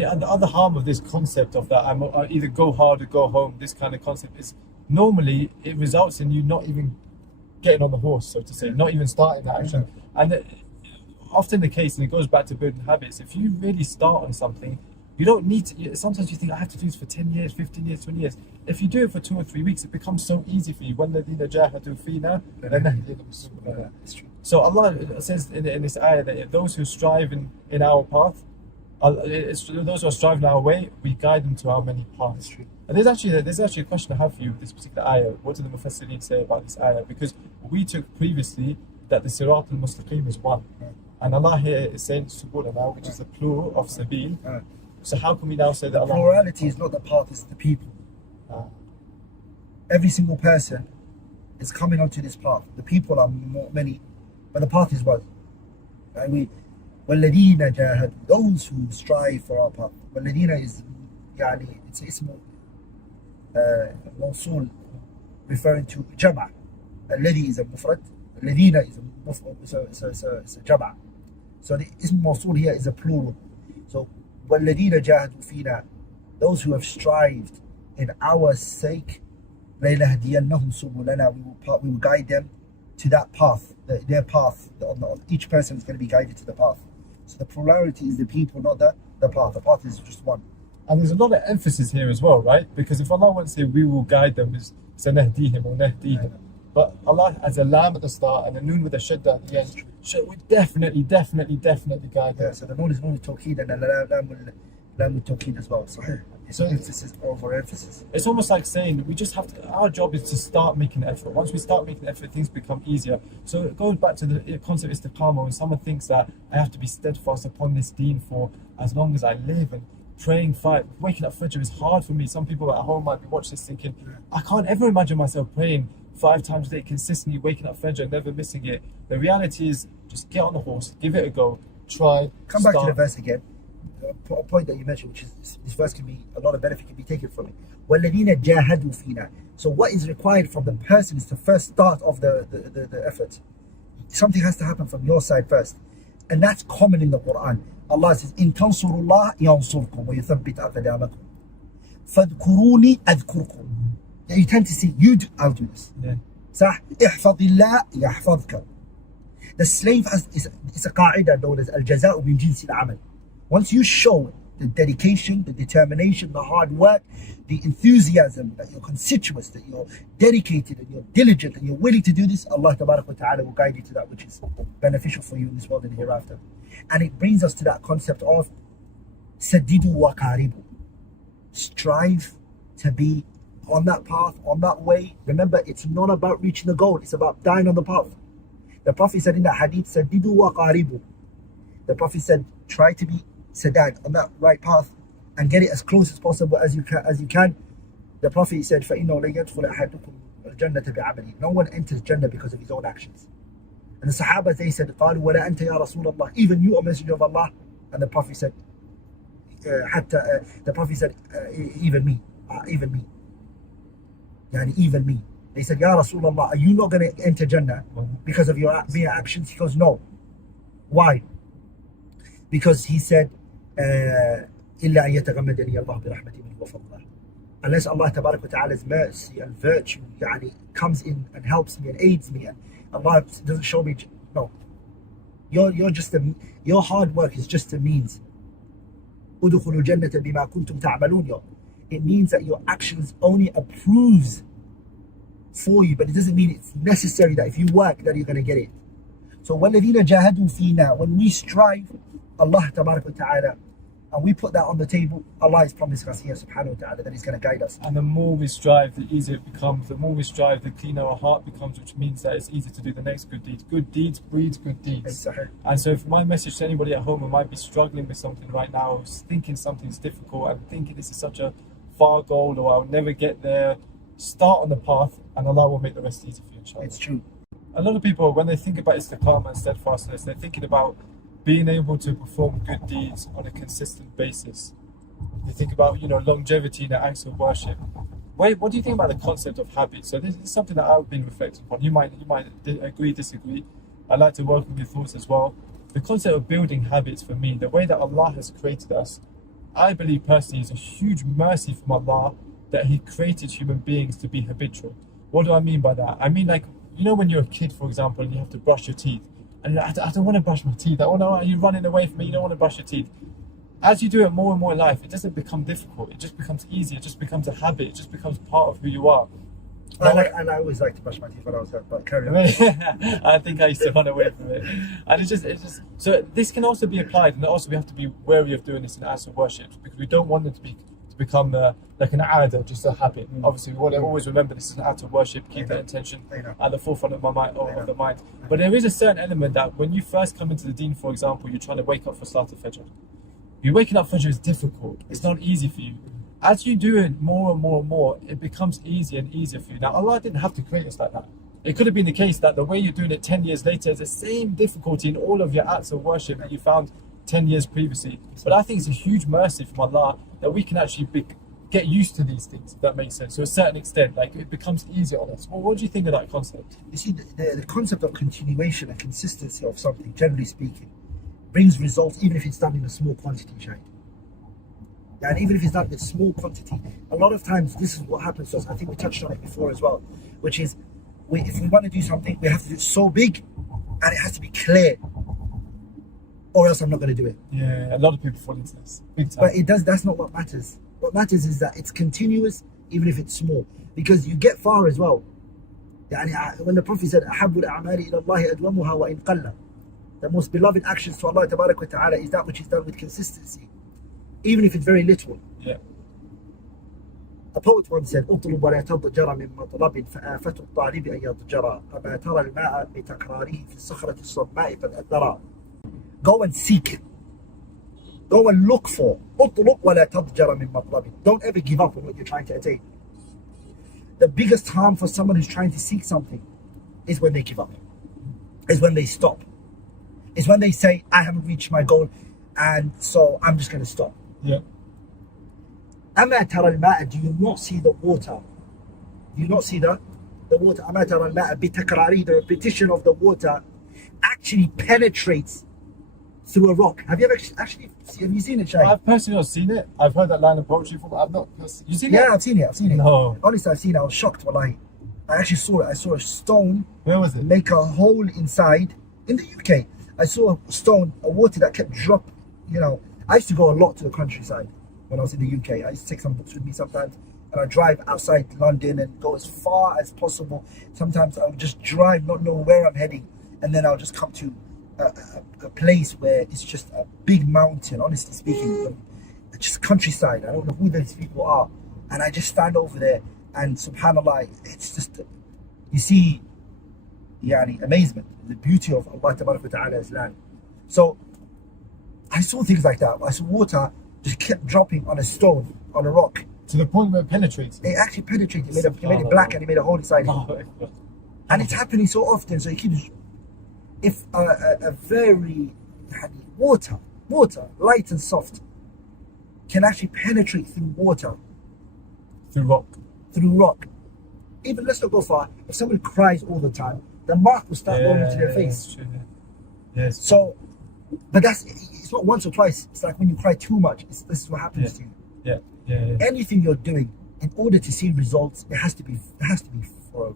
And the other harm of this concept of that, I either go hard or go home, this kind of concept is normally it results in you not even getting on the horse, so to say, not even starting the action. And often the case, and it goes back to building habits, if you really start on something, you don't need to, sometimes you think I have to do this for 10 years, 15 years, 20 years. If you do it for 2 or 3 weeks, it becomes so easy for you. وَالَّذِينَ جَاهَدُوا فِينَا لَنَهْدِيَنَّهُمْ. So Allah says in this ayah that those who strive in our path, those who are striving our way, we guide them to our many paths. And there's actually a question I have for you with this particular ayah. What do the Mufassirin say about this ayah? Because we took previously that the Sirat al-Mustaqim is one. And Allah here is saying Subulana, which is the plural of Sabil. So how can we now say that the plurality is not the path, it's the people. Every single person is coming onto this path. The people are many, but the path is one. And وَالَّذِينَ جَاهَدُوا, those who strive for our path. وَالَّذِينَ is it's ismu mawsul, referring to jama'. الَّذِي is a mufrad, الَّذِينَ is a jama'. So the ism mawsul here is a plural. So وَالَّذِينَ جَاهَدُوا فِينَا, those who have strived in our sake, لَيْلَهْدِيَنَّهُمْ سُبُلَنَا, we will guide them to that path, their path. Each person is going to be guided to the path. So the plurality is the people, not the path. The path is just one. And there's a lot of emphasis here as well, right? Because if Allah wants to say we will guide them, it's سَنَهْدِيهِمْ or نَهْدِيهِمْ. But Allah has a lam at the start and a noon with a shadda at the end. We definitely guide them. So the noon is noon with tawqeed and the lam with tawqeed as well. So emphasis over emphasis. It's almost like saying we just have to, our job is to start making effort. Once we start making effort, things become easier. So it goes back to the concept of istiqamah. When someone thinks that I have to be steadfast upon this deen for as long as I live, and praying, waking up Fajr is hard for me. Some people at home might be watching this thinking, I can't ever imagine myself praying 5 times a day consistently, waking up Fajr, never missing it. The reality is just get on the horse, give it a go, try. Come back to the verse again. A point that you mentioned, which is this verse can be, a lot of benefit can be taken from it. وَالَّذِينَ جَاهَدُوا فِينَا. So what is required from the person is to first start off the effort. Something has to happen from your side first. And that's common in the Quran. Allah says, إِن تَنصُرُوا اللَّهَ يَنصُرْكُمْ وَيُثَبِّتْ أَقْدَامَكُمْ فَاذْكُرُونِي أَذْكُرْكُمْ. You tend to see, I'll do this. صح؟ احفظ الله يحفظك. The slave is a qa'idah known as al-jaza'u min jinsi al-amal. Once you show the dedication, the determination, the hard work, the enthusiasm, that you're conspicuous, that you're dedicated and you're diligent and you're willing to do this, Allah Tabarak wa Ta'ala will guide you to that which is beneficial for you in this world and hereafter. And it brings us to that concept of Sadidu wa Qaribu. Strive to be on that path, on that way. Remember, it's not about reaching the goal, it's about dying on the path. The Prophet said in that hadith, Sadidu wa Qaribu. The Prophet said, try to be sadad, on that right path, and get it as close as possible as you can. The Prophet said, فَإِنَّهُ لَن يَدْخُلَ أَحَدُكُمْ الْجَنَّةَ بِعَمَلِهِ. No one enters Jannah because of his own actions. And the Sahaba, they said, قَالُوا وَلَا أَنْتَ يَا رَسُولَ اللَّهِ. Even you, O Messenger of Allah. And the Prophet said, even me. Yani even me. They said, Ya Rasulullah, are you not going to enter Jannah because of your mere actions? He goes, no. Why? Because he said, إِلَّا أَن يَتَغَمَّدَنِي اللَّهُ بِرَحْمَةٍ مِنْهُ وَفَضْلِهِ. Unless Allah Tabarak wa Ta'ala's mercy and virtue comes in and helps me and aids me, and Allah doesn't show me. No. Your hard work is just a means. أُدْخُلُوا الْجَنَّةَ بِمَا كُنْتُمْ تَعْمَلُونَ. It means that your actions only approves for you, but it doesn't mean it's necessary that if you work that you're going to get it. So وَالَّذِينَ جَاهَدُوا فِينَا, when we strive, Allah Tabarak wa Ta'ala, and we put that on the table, Allah is promising us here subhanahu wa ta'ala that He's going to guide us. And the more we strive, the easier it becomes. The more we strive, the cleaner our heart becomes, which means that it's easy to do the next good deeds. Good deeds breeds good deeds. And so if my message to anybody at home who might be struggling with something right now, who's thinking something's difficult and thinking this is such a far goal or I'll never get there, start on the path and Allah will make the rest easy for you, inshallah. It's true. A lot of people, when they think about istiqamah and steadfastness, they're thinking about being able to perform good deeds on a consistent basis. They think about, longevity in the acts of worship. Wait, what do you think about the concept of habits? So this is something that I've been reflecting upon. You might agree, disagree. I'd like to welcome your thoughts as well. The concept of building habits, for me, the way that Allah has created us, I believe personally it's a huge mercy from Allah that He created human beings to be habitual. What do I mean by that? I mean, like, you know, when you're a kid, for example, and you have to brush your teeth, and I don't want to brush my teeth. Oh no, you're running away from me. You don't want to brush your teeth. As you do it more and more in life, it doesn't become difficult. It just becomes easy. It just becomes a habit. It just becomes part of who you are. And I always liked to brush my teeth when I was young, but carry on. I think I used to run away from it. And it's just so this can also be applied, and also we have to be wary of doing this in acts of worship, because we don't want it to become like an aada, just a habit. Obviously, we want to always remember this is an act of worship, keep that intention at the forefront of my mind, of the mind. But there is a certain element that when you first come into the Deen, for example, you're trying to wake up for Salat al-Fajr. You're waking up Fajr is difficult. It's not easy for you. As you do it more and more and more, it becomes easier and easier for you. Now, Allah didn't have to create us like that. It could have been the case that the way you're doing it 10 years later is the same difficulty in all of your acts of worship that you found 10 years previously. But I think it's a huge mercy from Allah that we can actually get used to these things, if that makes sense. To a certain extent, like it becomes easier on us. Well, what do you think of that concept? You see, the concept of continuation and consistency of something, generally speaking, brings results even if it's done in a small quantity, Shahid. And even if it's done in a small quantity, a lot of times this is what happens to us. I think we touched on it before as well, which is if we want to do something, we have to do it so big and it has to be clear, or else I'm not going to do it. Yeah, a lot of people fall into this. Big time. But that's not what matters. What matters is that it's continuous, even if it's small, because you get far as well. When the Prophet said, أَحَبُّ الْأَعْمَالِ إِلَى اللَّهِ أَدْوَمُهَا وَإِنْ قَلَّ, the most beloved actions to Allah Tabarak wa Ta'ala is that which is done with consistency, even if it's very little. Yeah. A poet once said, اطلب ولا تضجر من مطلب فآفة الطالب أن يضجر أما ترى الماء بتكراره في الصخرة الصماء قد أثرا. Go and seek. Go and look for. اطلب ولا تضجر من مطلب. Don't ever give up on what you're trying to attain. The biggest harm for someone who's trying to seek something is when they give up. Is when they stop. Is when they say, I haven't reached my goal, and so I'm just going to stop. Yeah. أما ترى الماء, do you not see the water? Do you not see the water? أما ترى الماء بتكراره, the repetition of the water actually penetrates through a rock. Have you ever actually have you seen it, Shai? I've personally not seen it. I've heard that line of poetry before, but I've not. You seen it? Yeah, I've seen it. No. Honestly, I've seen it. I was shocked. Wallahi. I actually saw it. I saw a stone. Where was it? Make a hole inside in the UK. I saw a stone, a water that kept dropping. You know, I used to go a lot to the countryside when I was in the UK. I used to take some books with me sometimes, and I drive outside London and go as far as possible. Sometimes I would just drive, not know where I'm heading, and then I'll just come to a place where it's just a big mountain, honestly speaking, just countryside. I don't know who these people are, and I just stand over there, and subhanallah, it's just, you see, amazement, the beauty of Allah Tabarak wa Ta'ala's land. So I saw things like that. I saw water just kept dropping on a stone, on a rock, to the point where it penetrates. It actually penetrated. It made it black, and it made a hole inside it. And it's happening so often, so it keeps. If a very water, light and soft, can actually penetrate through water, through rock. Even, let's not go far. If someone cries all the time, the mark will start going into their face. Yes. So, but it's not once or twice. It's like when you cry too much. This is what happens to you. Yeah. Anything you're doing, in order to see results, it has to be for